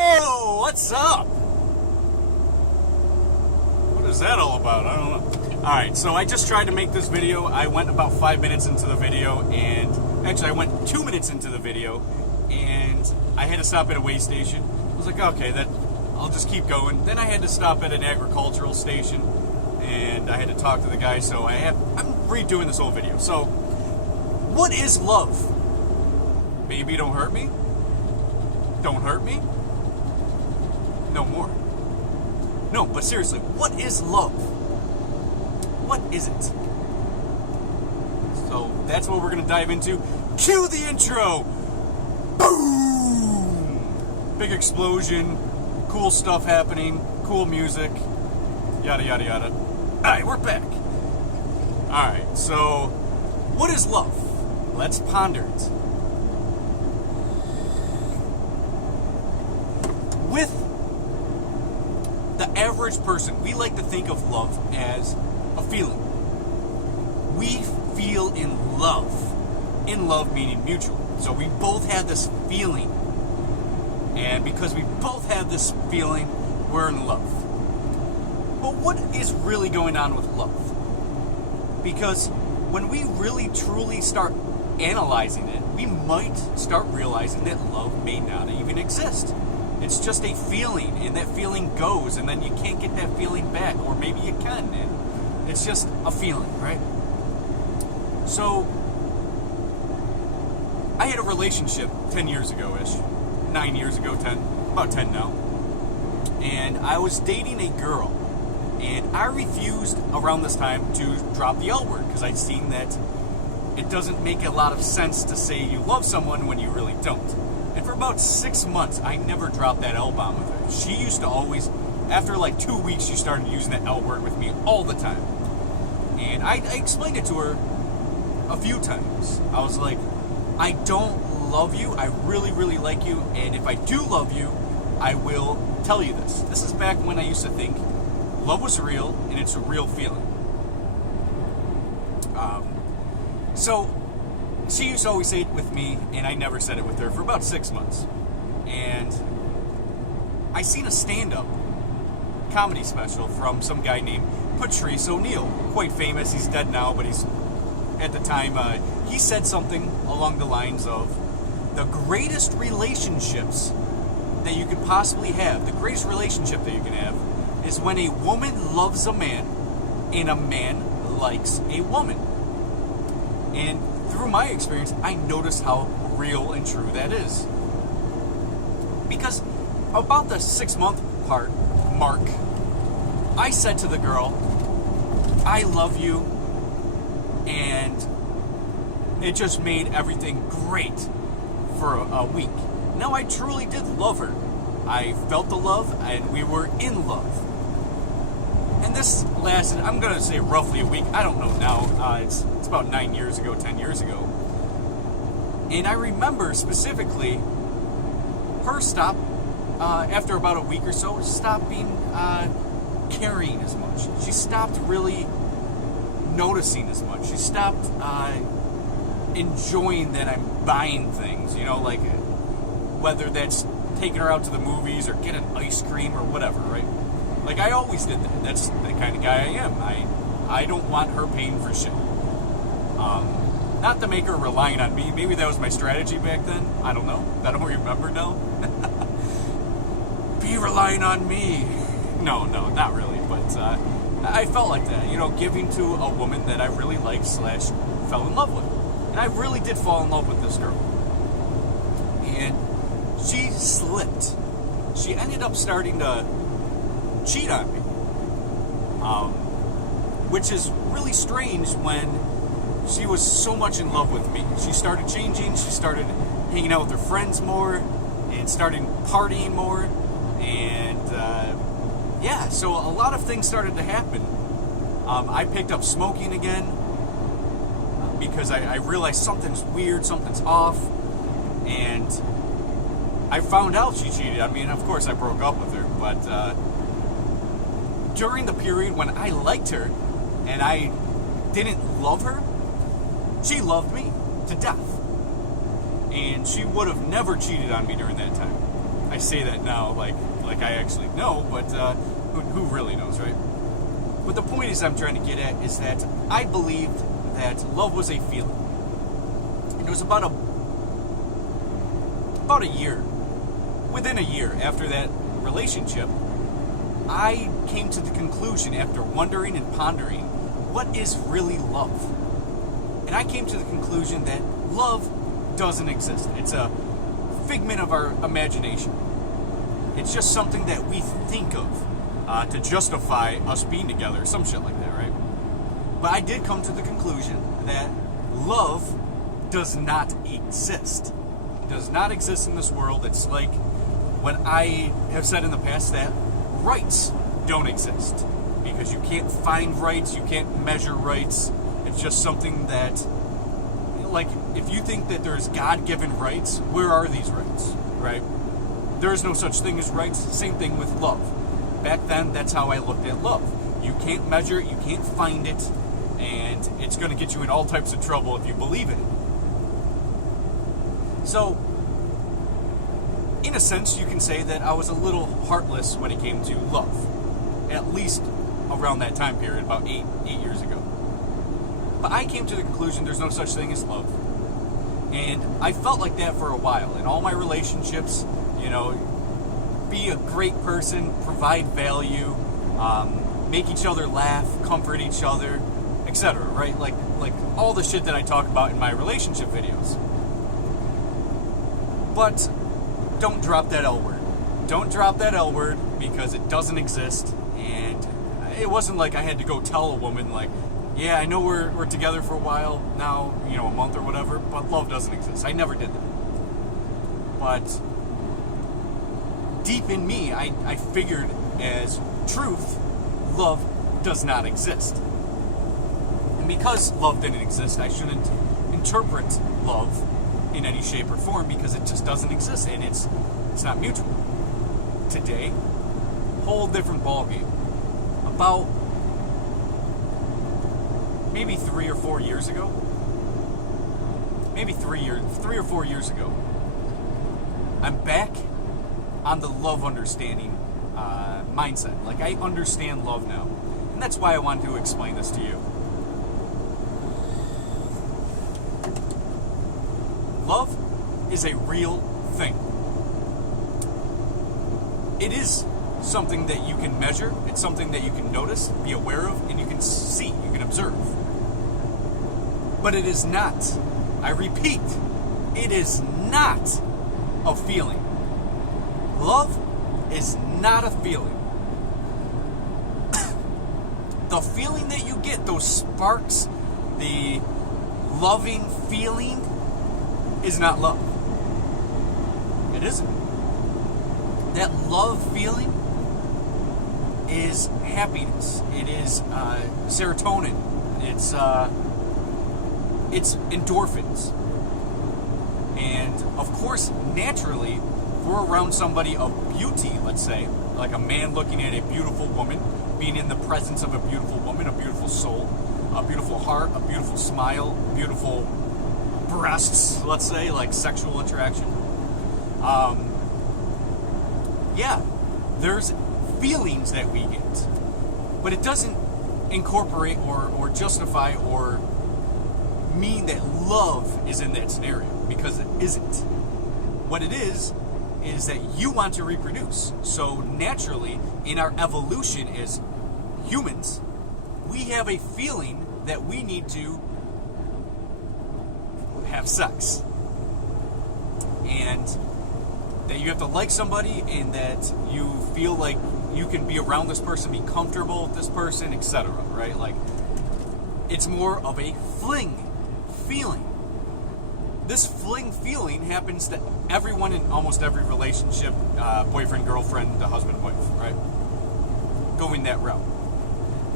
Oh, what's up? What is that all about? I don't know. Alright, so I just tried to make this video. I went about 5 minutes into the video, and actually I went 2 minutes into the video, and I had to stop at a way station. I was like, okay, I'll just keep going. Then I had to stop at an agricultural station, and I had to talk to the guy, so I'm redoing this whole video. So, what is love? Baby, don't hurt me? Don't hurt me? No more. No, but seriously, what is love? What is it? So that's what we're going to dive into. Cue the intro! Boom! Big explosion, cool stuff happening, cool music, yada yada yada. Alright, we're back. Alright, so what is love? Let's ponder it. With the average person, we like to think of love as a feeling. We feel in love. In love meaning mutual. So we both have this feeling. And because we both have this feeling, we're in love. But what is really going on with love? Because when we really truly start analyzing it, we might start realizing that love may not even exist. It's just a feeling, and that feeling goes, and then you can't get that feeling back, or maybe you can, and it's just a feeling, right? So, I had a relationship 10 years ago-ish, 9 years ago, 10, about 10 now, and I was dating a girl, and I refused around this time to drop the L word, because I'd seen that it doesn't make a lot of sense to say you love someone when you really don't. And for about 6 months, I never dropped that L-bomb with her. She used to always, after like 2 weeks, she started using that L word with me all the time. And I explained it to her a few times. I was like, I don't love you. I really, really like you. And if I do love you, I will tell you this. This is back when I used to think love was real, and it's a real feeling. So she used to always say it with me, and I never said it with her for about 6 months. And I seen a stand-up comedy special from some guy named Patrice O'Neal. Quite famous. He's dead now, but at the time, he said something along the lines of, the greatest relationships that you could possibly have, the greatest relationship that you can have, is when a woman loves a man, and a man likes a woman. And through my experience, I noticed how real and true that is. Because about the 6 month mark, I said to the girl, I love you, and it just made everything great for a week. Now, I truly did love her. I felt the love, and we were in love. And this lasted, I'm going to say roughly a week. I don't know now. It's about 9 years ago, 10 years ago. And I remember specifically her stop, after about a week or so, stopped being caring as much. She stopped really noticing as much. She stopped enjoying that I'm buying things, you know, like whether that's taking her out to the movies or getting ice cream or whatever, right? Like, I always did that. That's the kind of guy I am. I don't want her paying for shit. Not to make her relying on me. Maybe that was my strategy back then. I don't know. I don't remember now. Be relying on me. No, not really. But I felt like that. You know, giving to a woman that I really liked / fell in love with. And I really did fall in love with this girl. And she slipped. She ended up starting to cheat on me, which is really strange when she was so much in love with me. She started changing, she started hanging out with her friends more, and started partying more, and yeah, so a lot of things started to happen. I picked up smoking again, because I realized something's weird, something's off, and I found out she cheated on me, and of course I broke up with her, but during the period when I liked her and I didn't love her, she loved me to death. And she would have never cheated on me during that time. I say that now like I actually know, but who really knows, right? But the point is I'm trying to get at is that I believed that love was a feeling. And it was about a year. Within a year after that relationship, I came to the conclusion, after wondering and pondering, what is really love? And I came to the conclusion that love doesn't exist. It's a figment of our imagination. It's just something that we think of to justify us being together, some shit like that, right? But I did come to the conclusion that love does not exist. It does not exist in this world. It's like when I have said in the past that rights don't exist, because you can't find rights, you can't measure rights. It's just something that, like, if you think that there's God-given rights, where are these rights, right? There is no such thing as rights. Same thing with love. Back then, that's how I looked at love. You can't measure it, you can't find it, and it's going to get you in all types of trouble if you believe in it. So, in a sense, you can say that I was a little heartless when it came to love. At least around that time period, about eight years ago. But I came to the conclusion there's no such thing as love. And I felt like that for a while. In all my relationships, you know, be a great person, provide value, make each other laugh, comfort each other, etc. Right? Like all the shit that I talk about in my relationship videos. But don't drop that L word. Don't drop that L word, because it doesn't exist. And it wasn't like I had to go tell a woman, like, yeah, I know we're together for a while now, you know, a month or whatever, but love doesn't exist. I never did that. But deep in me, I figured as truth, love does not exist. And because love didn't exist, I shouldn't interpret love in any shape or form, because it just doesn't exist, and it's not mutual. Today, whole different ballgame. About maybe 3 or 4 years ago, maybe 3 or 4 years ago, I'm back on the love understanding mindset. Like, I understand love now, and that's why I wanted to explain this to you. Love is a real thing. It is something that you can measure, it's something that you can notice, be aware of, and you can see, you can observe. But it is not, I repeat, it is not a feeling. Love is not a feeling. The feeling that you get, those sparks, the loving feeling, is not love. It isn't. That love feeling is happiness. It is serotonin. It's endorphins. And of course, naturally, if we're around somebody of beauty, let's say, like a man looking at a beautiful woman, being in the presence of a beautiful woman, a beautiful soul, a beautiful heart, a beautiful smile, beautiful breasts, let's say, like sexual attraction. Yeah, there's feelings that we get, but it doesn't incorporate or justify or mean that love is in that scenario, because it isn't. What it is that you want to reproduce. So naturally, in our evolution as humans, we have a feeling that we need to have sex. And that you have to like somebody, and that you feel like you can be around this person, be comfortable with this person, etc. Right? Like, it's more of a fling feeling. This fling feeling happens to everyone in almost every relationship, boyfriend, girlfriend, husband, wife, right? Going that route.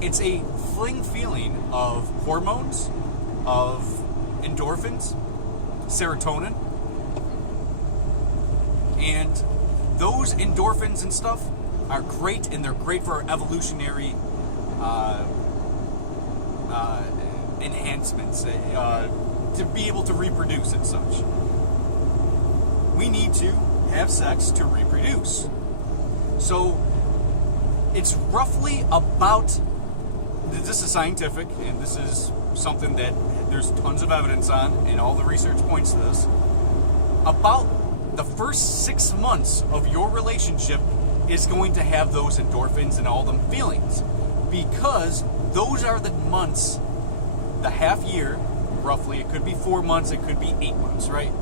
It's a fling feeling of hormones, of endorphins, serotonin, and those endorphins and stuff are great, and they're great for our evolutionary enhancements, to be able to reproduce and such. We need to have sex to reproduce. So it's roughly about, this is scientific, and this is something that there's tons of evidence on, and all the research points to this, about the first 6 months of your relationship is going to have those endorphins and all them feelings, because those are the months, the half year, roughly. It could be 4 months, it could be 8 months, right?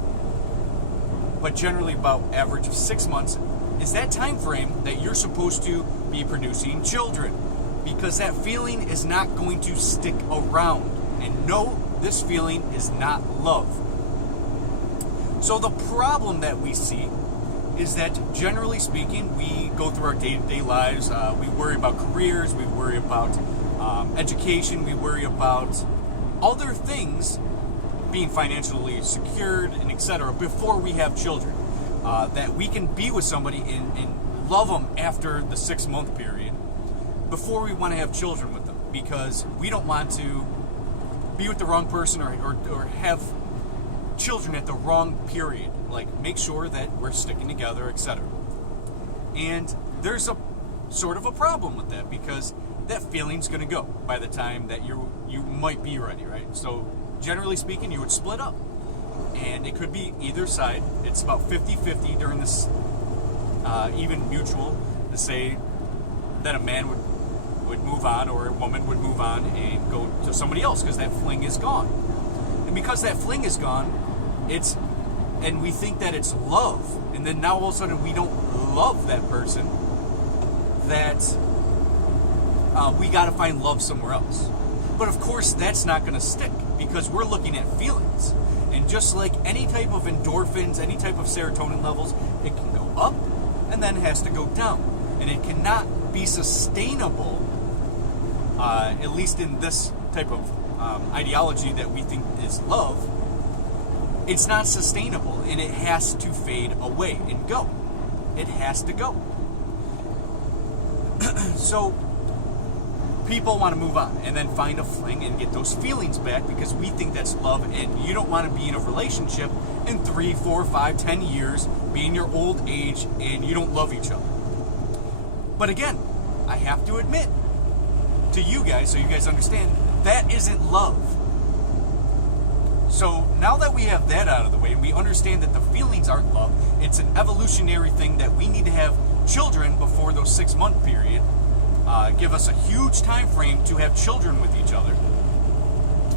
But generally about average of 6 months is that time frame that you're supposed to be producing children, because that feeling is not going to stick around. And no, this feeling is not love. So the problem that we see is that, generally speaking, we go through our day-to-day lives, we worry about careers, we worry about education, we worry about other things, being financially secured and etc., before we have children. That we can be with somebody and love them after the 6 month period before we want to have children with them, because we don't want to be with the wrong person or have children at the wrong period. Like, make sure that we're sticking together, etc. And there's a sort of a problem with that, because that feeling's going to go by the time that you might be ready, right? So generally speaking, you would split up, and it could be either side. It's about 50-50 during this even mutual, to say that a man would move on, or a woman would move on and go to somebody else, because that fling is gone. And because that fling is gone, and we think that it's love, and then now all of a sudden we don't love that person, that we got to find love somewhere else. But of course that's not going to stick, because we're looking at feelings. And just like any type of endorphins, any type of serotonin levels, it can go up and then has to go down. And it cannot be sustainable, at least in this type of ideology that we think is love. It's not sustainable, and it has to fade away and go. It has to go. So people want to move on and then find a fling and get those feelings back, because we think that's love, and you don't want to be in a relationship in 3, 4, 5, 10 years, be in your old age, and you don't love each other. But again, I have to admit to you guys, so you guys understand, that isn't love. So now that we have that out of the way, and we understand that the feelings aren't love, it's an evolutionary thing that we need to have children before those 6 month period, give us a huge time frame to have children with each other,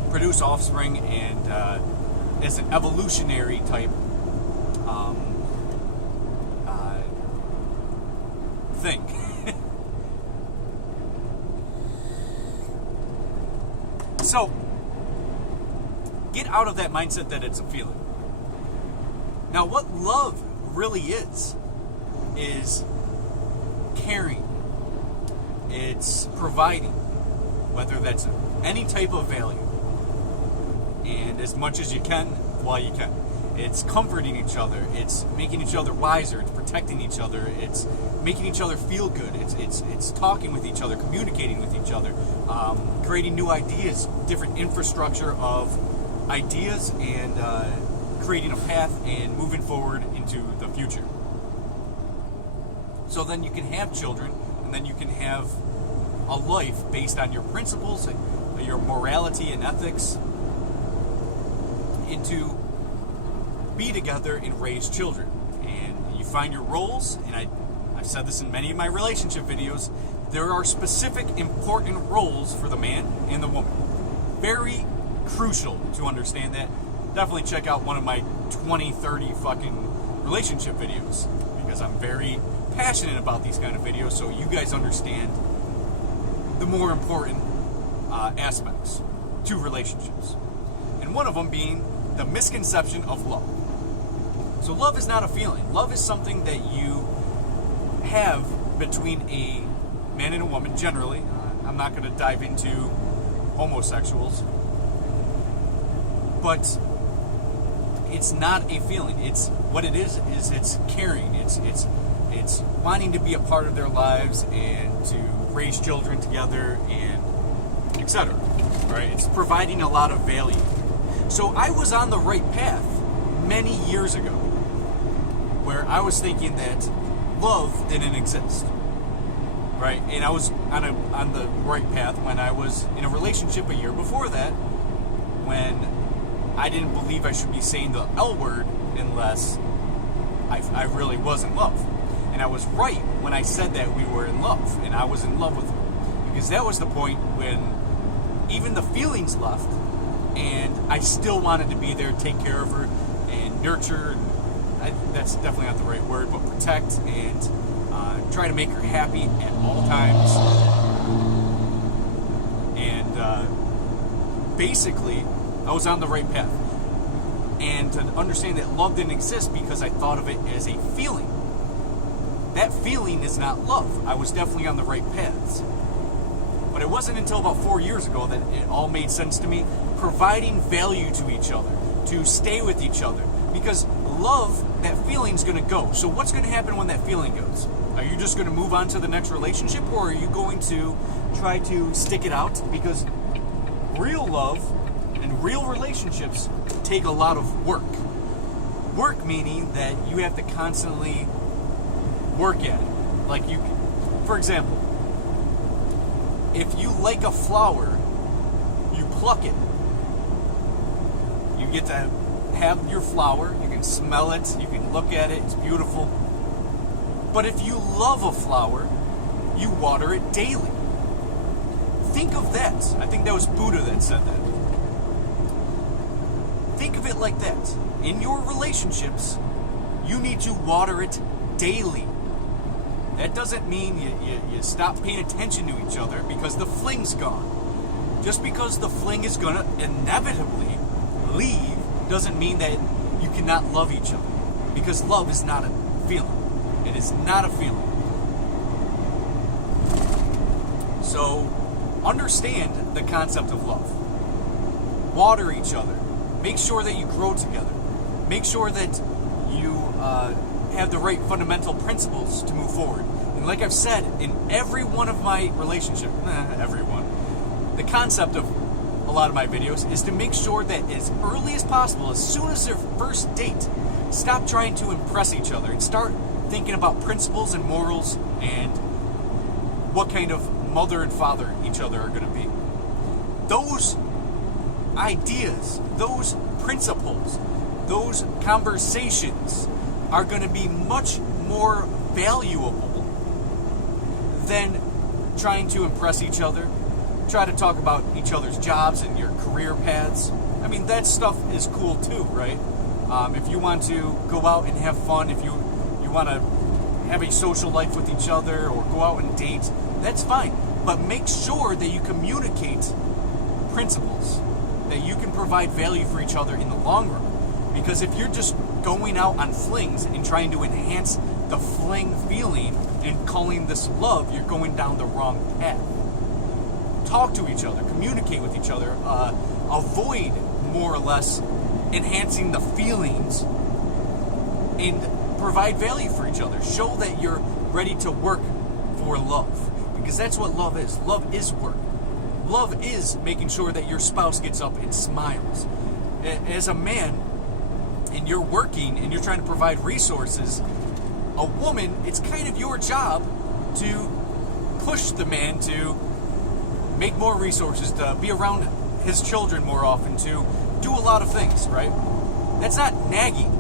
produce offspring, and as an evolutionary type thing. So get out of that mindset that it's a feeling. Now, what love really is caring. It's providing, whether that's any type of value, and as much as you can while you can. It's comforting each other. It's making each other wiser. It's protecting each other. It's making each other feel good. It's talking with each other, communicating with each other, creating new ideas, different infrastructure of ideas, and creating a path and moving forward into the future. So then you can have children, and then you can have a life based on your principles, your morality and ethics, and to be together and raise children. And you find your roles, and I've said this in many of my relationship videos, there are specific important roles for the man and the woman. Very crucial to understand that. Definitely check out one of my 20, 30 fucking relationship videos, because I'm very passionate about these kind of videos, so you guys understand the more important aspects to relationships. And one of them being the misconception of love. So love is not a feeling. Love is something that you have between a man and a woman, generally. I'm not going to dive into homosexuals. But it's not a feeling. It's what it is it's caring. It's wanting to be a part of their lives and to raise children together and etc. Right? It's providing a lot of value. So I was on the right path many years ago. where I was thinking that love didn't exist, right? And I was on the right path when I was in a relationship a year before that, when I didn't believe I should be saying the L word unless I really was in love. And I was right when I said that we were in love, and I was in love with her. Because that was the point when even the feelings left, and I still wanted to be there, take care of her, and nurture, and that's definitely not the right word, but protect, and try to make her happy at all times. And basically, I was on the right path. And to understand that love didn't exist because I thought of it as a feeling. That feeling is not love. I was definitely on the right paths. But it wasn't until about 4 years ago that it all made sense to me, providing value to each other, to stay with each other. Because love, that feeling's going to go. So what's going to happen when that feeling goes? Are you just going to move on to the next relationship, or are you going to try to stick it out? Because real love and real relationships take a lot of work. Work meaning that you have to constantly work at it. Like for example, if you like a flower, you pluck it. You get to have your flower, you can smell it, you can look at it, it's beautiful. But if you love a flower, you water it daily. Think of that. I think that was Buddha that said that. Think of it like that. In your relationships, you need to water it daily. That doesn't mean you stop paying attention to each other because the fling's gone. Just because the fling is going to inevitably leave doesn't mean that you cannot love each other. Because love is not a feeling. It is not a feeling. So, understand the concept of love. Water each other. Make sure that you grow together. Make sure that you have the right fundamental principles to move forward. And like I've said, in every one of my relationships, the concept of a lot of my videos is to make sure that as early as possible, as soon as their first date, stop trying to impress each other and start thinking about principles and morals and what kind of mother and father each other are going to be. Those ideas, those principles, those conversations are going to be much more valuable than trying to impress each other, try to talk about each other's jobs and your career paths. I mean, that stuff is cool too, right? If you want to go out and have fun, if you want to have a social life with each other or go out and date, that's fine. But make sure that you communicate principles, that you can provide value for each other in the long run. Because if you're just going out on flings and trying to enhance the fling feeling and calling this love, you're going down the wrong path. Talk to each other, communicate with each other, avoid more or less enhancing the feelings and provide value for each other. Show that you're ready to work for love, because that's what love is. Love is work. Love is making sure that your spouse gets up and smiles. As a man, and you're working and you're trying to provide resources, a woman, it's kind of your job to push the man to make more resources, to be around his children more often, to do a lot of things, right? That's not nagging.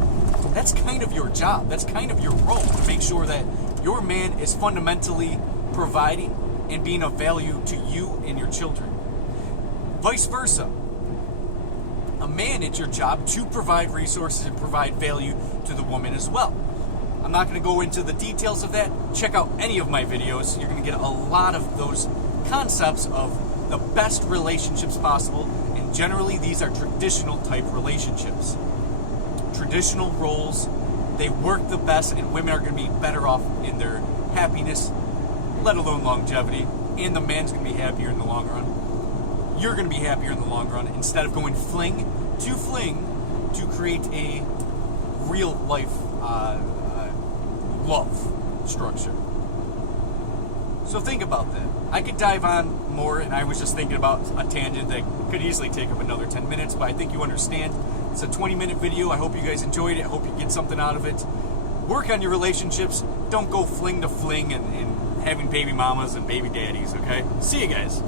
That's kind of your job. That's kind of your role, to make sure that your man is fundamentally providing and being of value to you and your children. Vice versa. A man, it's your job to provide resources and provide value to the woman as well. I'm not going to go into the details of that. Check out any of my videos. You're going to get a lot of those concepts of the best relationships possible, and generally these are traditional type relationships. Traditional roles, they work the best, and women are going to be better off in their happiness, let alone longevity, and the man's going to be happier in the long run. You're going to be happier in the long run instead of going fling to create a real life love structure. So think about that. I could dive on more, and I was just thinking about a tangent that could easily take up another 10 minutes, but I think you understand. It's a 20-minute video. I hope you guys enjoyed it. I hope you get something out of it. Work on your relationships. Don't go fling to fling and having baby mamas and baby daddies, okay? See you guys.